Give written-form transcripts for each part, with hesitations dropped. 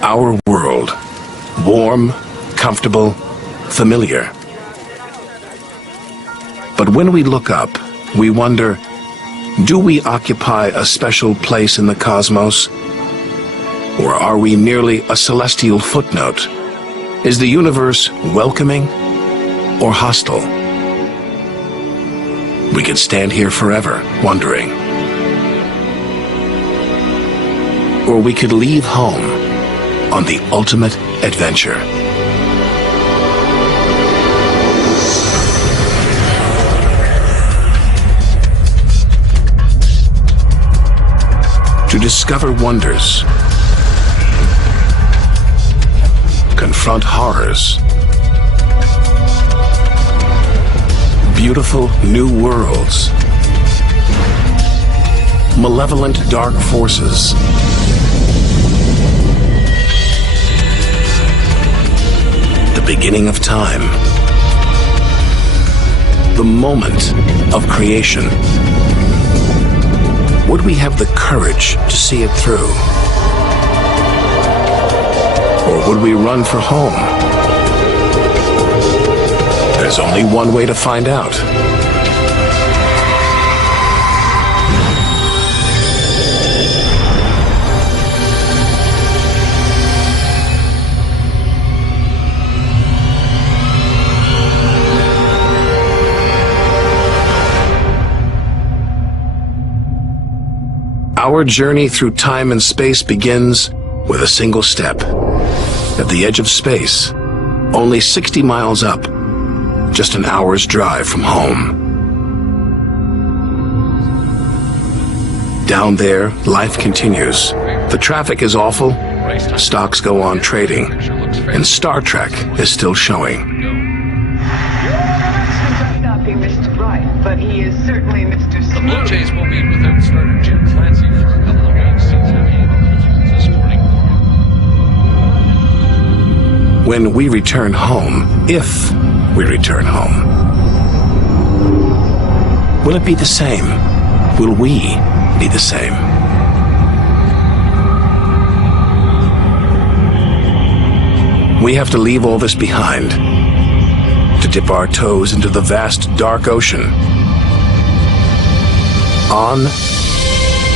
Our world. Warm, comfortable, familiar. But when we look up, we wonder, do we occupy a special place in the cosmos? Or are we merely a celestial footnote? Is the universe welcoming or hostile? We could stand here forever, wondering. Or we could leave home on the ultimate adventure. To discover wonders, confront horrors, beautiful new worlds, malevolent dark forces, the beginning of time, the moment of creation. Would we have the courage to see it through? Or would we run for home? There's only one way to find out. Our journey through time and space begins with a single step. At the edge of space, only 60 miles up, just an hour's drive from home. Down there, life continues. The traffic is awful, stocks go on trading, and Star Trek is still showing. Not be Mr. Right, but he is certainly Mr. The Blue Jays will be without starter Jim Clancy for a couple of weeks. This morning. When we return home, if we return home, will it be the same? Will we be the same? We have to leave all this behind, to dip our toes into the vast dark ocean. On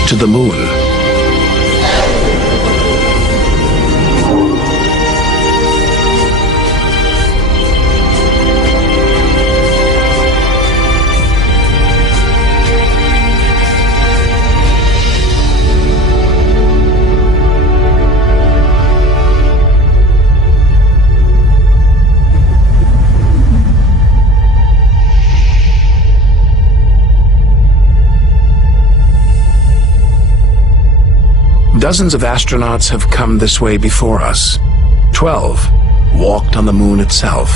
to the moon. Dozens of astronauts have come this way before us. 12 walked on the moon itself.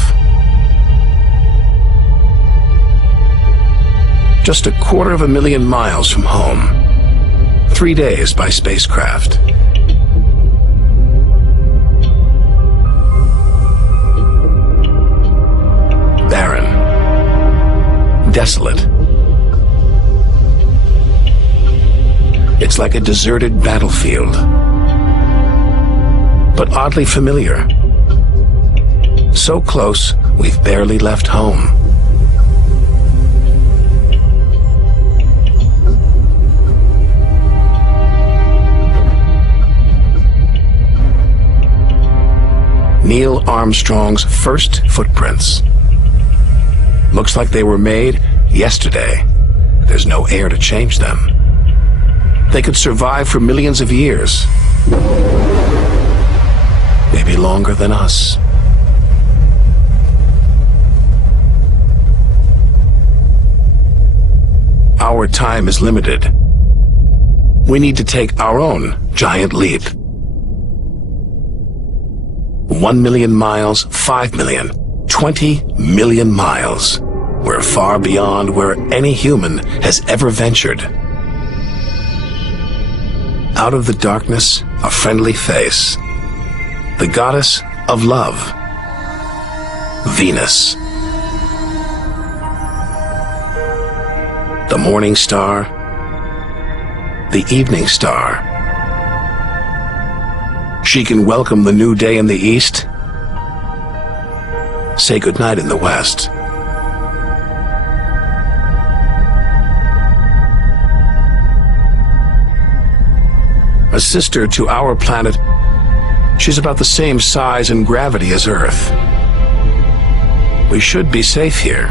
Just 250,000 miles from home. 3 days by spacecraft. Barren. Desolate. It's like a deserted battlefield, but oddly familiar. So close, we've barely left home. Neil Armstrong's first footprints. Looks like they were made yesterday. There's no air to change them. They could survive for millions of years. Maybe longer than us. Our time is limited. We need to take our own giant leap. 1 million miles, 5 million, 20 million miles. We're far beyond where any human has ever ventured. Out of the darkness, a friendly face. The goddess of love. Venus. The morning star. The evening star. She can welcome the new day in the east, say goodnight in the west. A sister to our planet, she's about the same size and gravity as Earth. We should be safe here.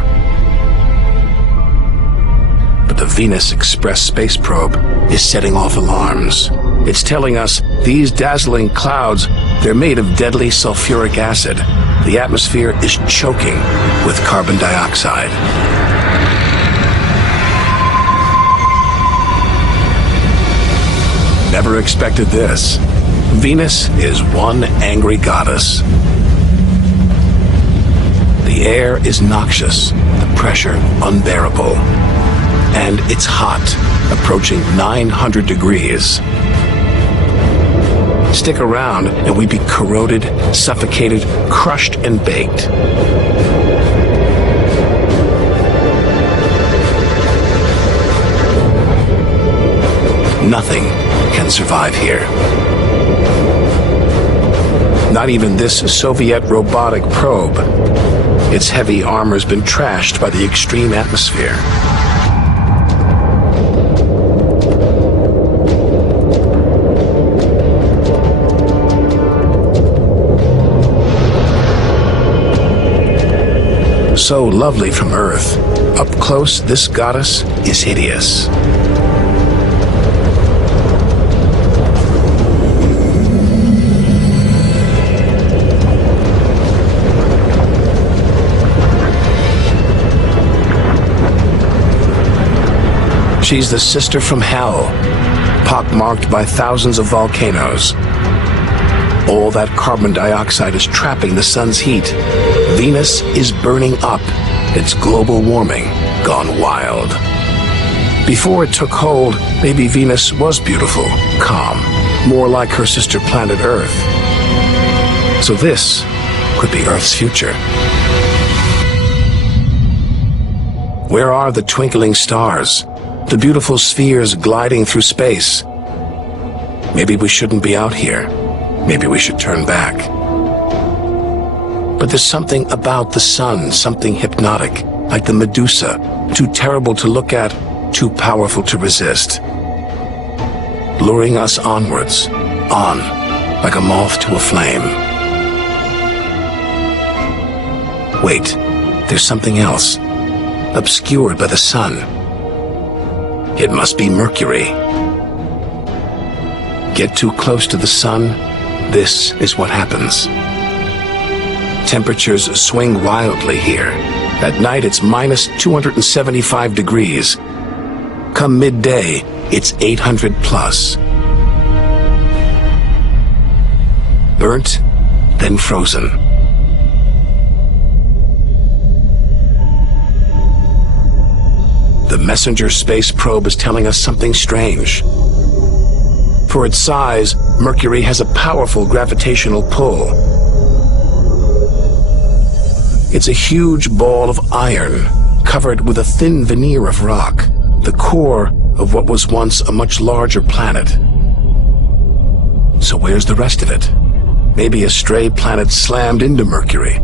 But the Venus Express space probe is setting off alarms. It's telling us these dazzling clouds, they're made of deadly sulfuric acid. The atmosphere is choking with carbon dioxide. Never expected this. Venus is one angry goddess. The air is noxious, the pressure unbearable. And it's hot, approaching 900 degrees. Stick around and we'd be corroded, suffocated, crushed, and baked. Nothing can survive here. Not even this Soviet robotic probe. Its heavy armor's been trashed by the extreme atmosphere. So lovely from Earth, up close this goddess is hideous. She's the sister from hell, pockmarked by thousands of volcanoes. All that carbon dioxide is trapping the sun's heat. Venus is burning up. It's global warming gone wild. Before it took hold, maybe Venus was beautiful, calm, more like her sister planet Earth. So this could be Earth's future. Where are the twinkling stars? The beautiful spheres gliding through space? Maybe we shouldn't be out here. Maybe we should turn back. But there's something about the sun, something hypnotic, like the Medusa, too terrible to look at, too powerful to resist. Luring us onwards, on, like a moth to a flame. Wait, there's something else, obscured by the sun. It must be Mercury. Get too close to the sun, this is what happens. Temperatures swing wildly here. At night, it's minus 275 degrees. Come midday, it's 800 plus. Burnt, then frozen. The Messenger space probe is telling us something strange. For its size, Mercury has a powerful gravitational pull. It's a huge ball of iron, covered with a thin veneer of rock, the core of what was once a much larger planet. So where's the rest of it? Maybe a stray planet slammed into Mercury,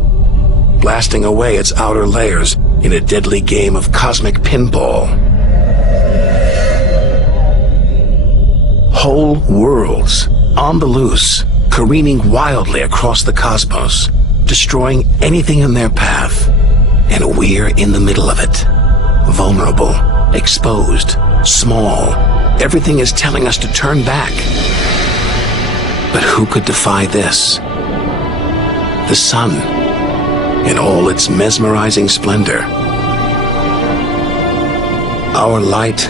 blasting away its outer layers in a deadly game of cosmic pinball. Whole worlds, on the loose, careening wildly across the cosmos, destroying anything in their path. And we're in the middle of it. Vulnerable, exposed, small. Everything is telling us to turn back. But who could defy this? The sun, in all its mesmerizing splendor. Our light,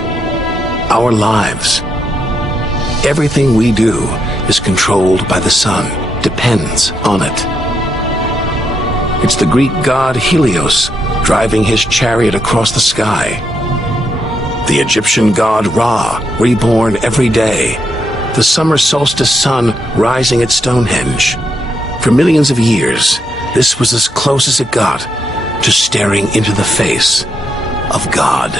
our lives. Everything we do is controlled by the sun, depends on it. It's the Greek god Helios driving his chariot across the sky. The Egyptian god Ra, reborn every day. The summer solstice sun rising at Stonehenge. For millions of years, this was as close as it got to staring into the face of God.